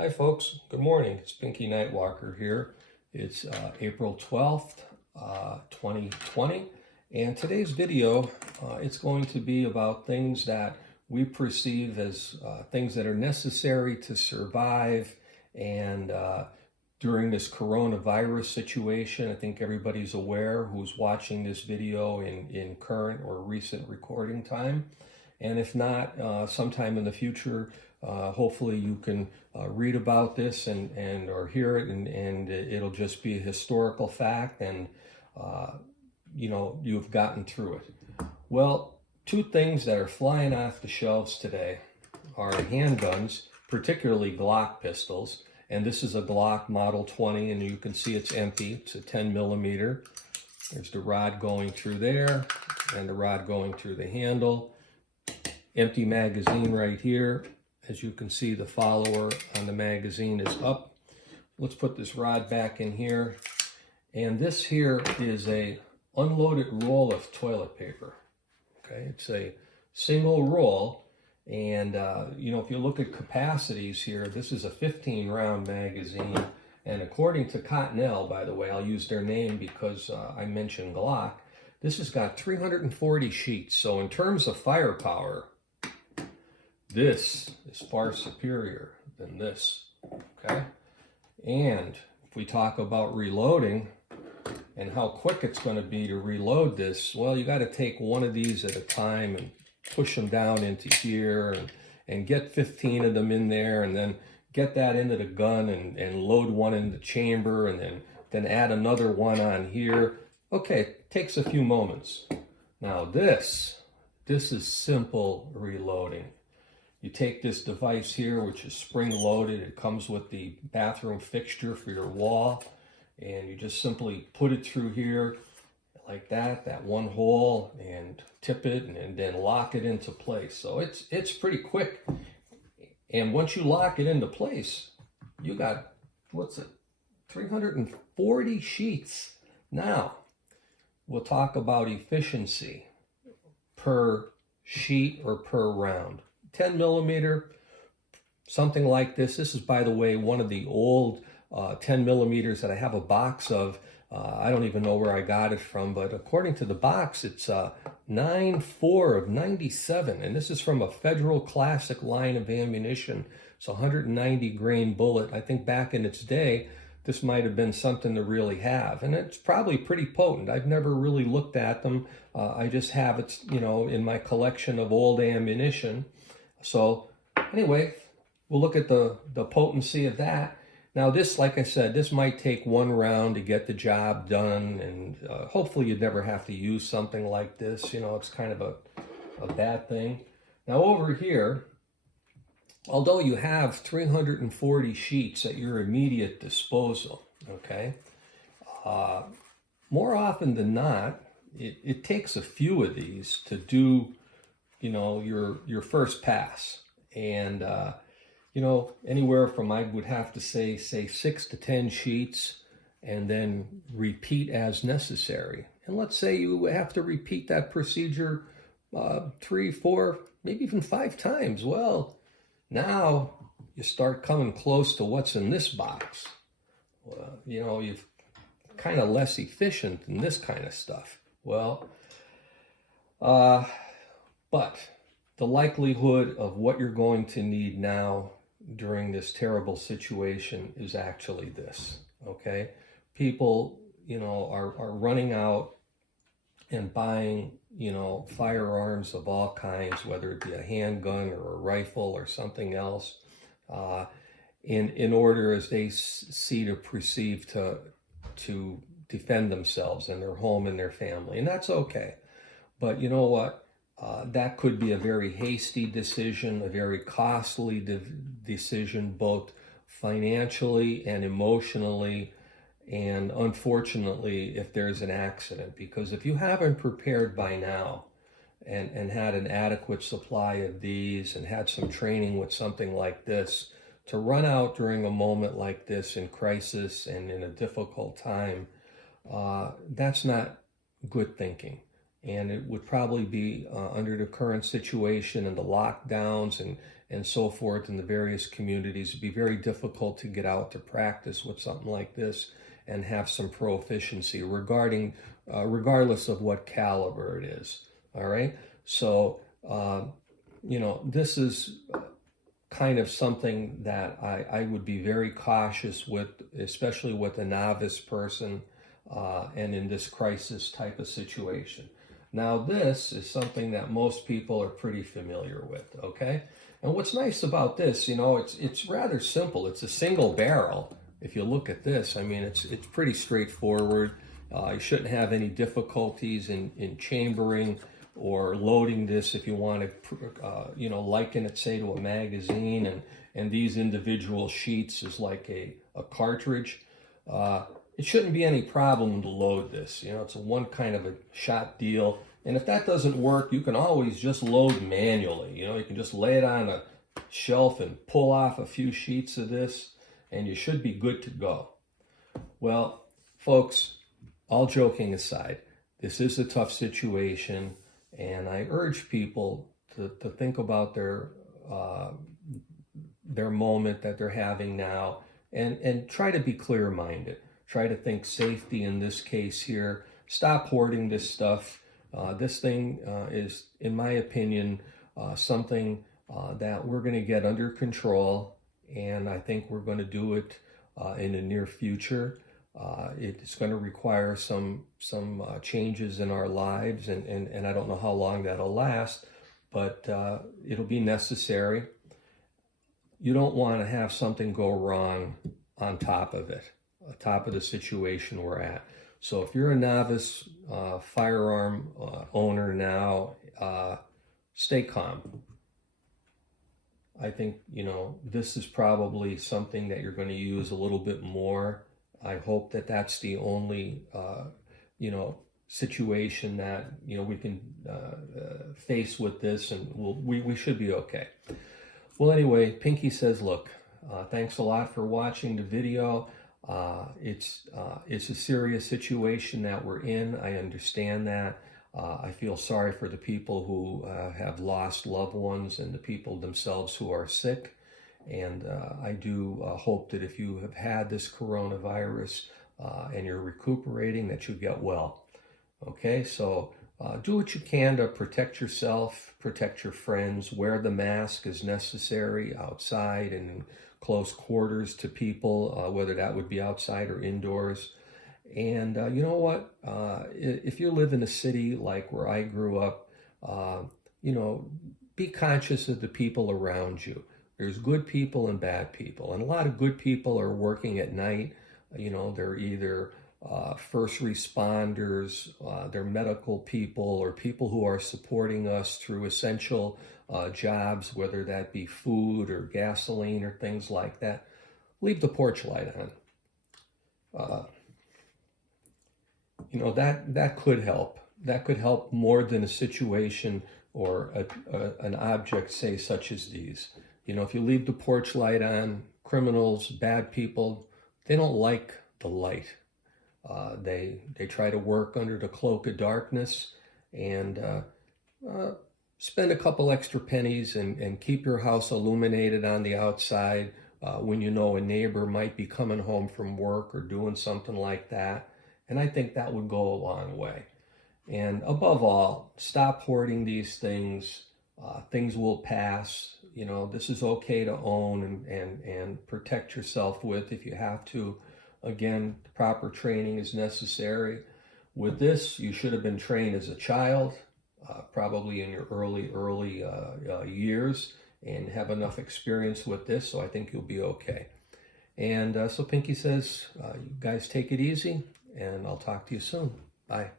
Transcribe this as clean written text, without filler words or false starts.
Hi folks, good morning. It's Pinky Nightwalker here. It's April 12th, 2020, and today's video, it's going to be about things that we perceive as things that are necessary to survive and during this coronavirus situation. I think everybody's aware who's watching this video in current or recent recording time. And if not, sometime in the future, hopefully you can read about this and or hear it, and it'll just be a historical fact, and you've gotten through it. Well, two things that are flying off the shelves today are handguns, particularly Glock pistols. And this is a Glock Model 20, and you can see it's empty. It's a 10 millimeter. There's the rod going through there and the rod going through the handle. Empty magazine right here. As you can see, the follower on the magazine is up. Let's put this rod back in here. And this here is a unloaded roll of toilet paper. Okay, it's a single roll. And, if you look at capacities here, this is a 15-round magazine. And according to Cottonelle, by the way, I'll use their name because I mentioned Glock, this has got 340 sheets. So in terms of firepower, this is far superior than this, okay? And if we talk about reloading and how quick it's going to be to reload this, well, you got to take one of these at a time and push them down into here and get 15 of them in there, and then get that into the gun and load one in the chamber, and then add another one on here. Okay, it takes a few moments. Now this is simple reloading. You take this device here, which is spring loaded. It comes with the bathroom fixture for your wall, and you just simply put it through here like that one hole, and tip it and then lock it into place. So it's pretty quick. And once you lock it into place, you got, 340 sheets. Now, we'll talk about efficiency per sheet or per round. 10 millimeter, something like this. This is, by the way, one of the old 10 millimeters that I have a box of. I don't even know where I got it from, but according to the box, it's 9.4 of 97. And this is from a Federal Classic line of ammunition. It's a 190 grain bullet. I think back in its day, this might have been something to really have. And it's probably pretty potent. I've never really looked at them. I just have it, in my collection of old ammunition. So anyway, we'll look at the potency of that. Now this, like I said, this might take one round to get the job done, and hopefully you'd never have to use something like this. It's kind of a bad thing. Now over here, although you have 340 sheets at your immediate disposal, okay, more often than not, it takes a few of these to do, your first pass. And anywhere from, I would have to say 6 to 10 sheets, and then repeat as necessary. And let's say you have to repeat that procedure 3, 4, maybe even 5 times. Well, now you start coming close to what's in this box. Well, you're kind of less efficient than this kind of stuff. Well, but the likelihood of what you're going to need now during this terrible situation is actually this, okay? People, are running out and buying, firearms of all kinds, whether it be a handgun or a rifle or something else, in order, as they see to perceive, to defend themselves and their home and their family. And that's okay. But you know what? That could be a very hasty decision, a very costly decision, both financially and emotionally, and unfortunately, if there's an accident. Because if you haven't prepared by now and had an adequate supply of these and had some training with something like this, to run out during a moment like this in crisis and in a difficult time, that's not good thinking. And it would probably be under the current situation and the lockdowns and so forth in the various communities. It'd be very difficult to get out to practice with something like this and have some proficiency regardless of what caliber it is. All right. So, this is kind of something that I would be very cautious with, especially with a novice person and in this crisis type of situation. Now, this is something that most people are pretty familiar with, okay? And what's nice about this, it's rather simple. It's a single barrel. If you look at this, I mean, it's pretty straightforward. You shouldn't have any difficulties in chambering or loading this if you want to, liken it, say, to a magazine, and these individual sheets is like a cartridge. It shouldn't be any problem to load this. It's a one kind of a shot deal. And if that doesn't work, you can always just load manually. You can just lay it on a shelf and pull off a few sheets of this, and you should be good to go. Well, folks, all joking aside, this is a tough situation, and I urge people to think about their moment that they're having now, and try to be clear-minded. Try to think safety in this case here. Stop hoarding this stuff. This thing is, in my opinion, something that we're going to get under control, and I think we're going to do it in the near future. It's going to require some changes in our lives, and I don't know how long that'll last, but it'll be necessary. You don't want to have something go wrong on top of it, on top of the situation we're at. So if you're a novice firearm owner now, stay calm. I think, this is probably something that you're going to use a little bit more. I hope that that's the only, situation that, we can face with this, and we should be okay. Well, anyway, Pinky says, look, thanks a lot for watching the video. It's a serious situation that we're in. I understand that. I feel sorry for the people who have lost loved ones and the people themselves who are sick. And I do hope that if you have had this coronavirus and you're recuperating, that you get well. Okay, so do what you can to protect yourself, protect your friends, wear the mask as necessary outside and in close quarters to people, whether that would be outside or indoors. And you know what? If you live in a city like where I grew up, be conscious of the people around you. There's good people and bad people. And a lot of good people are working at night. They're either first responders, they're medical people, or people who are supporting us through essential jobs, whether that be food or gasoline or things like that. Leave the porch light on. That could help. That could help more than a situation or an object, say, such as these. If you leave the porch light on, criminals, bad people, they don't like the light. They try to work under the cloak of darkness, and spend a couple extra pennies and keep your house illuminated on the outside when a neighbor might be coming home from work or doing something like that. And I think that would go a long way. And above all, stop hoarding these things. Things will pass. This is okay to own and protect yourself with if you have to. Again, proper training is necessary. With this, you should have been trained as a child, probably in your early years, and have enough experience with this, so I think you'll be okay. And so Pinky says, you guys take it easy, and I'll talk to you soon. Bye.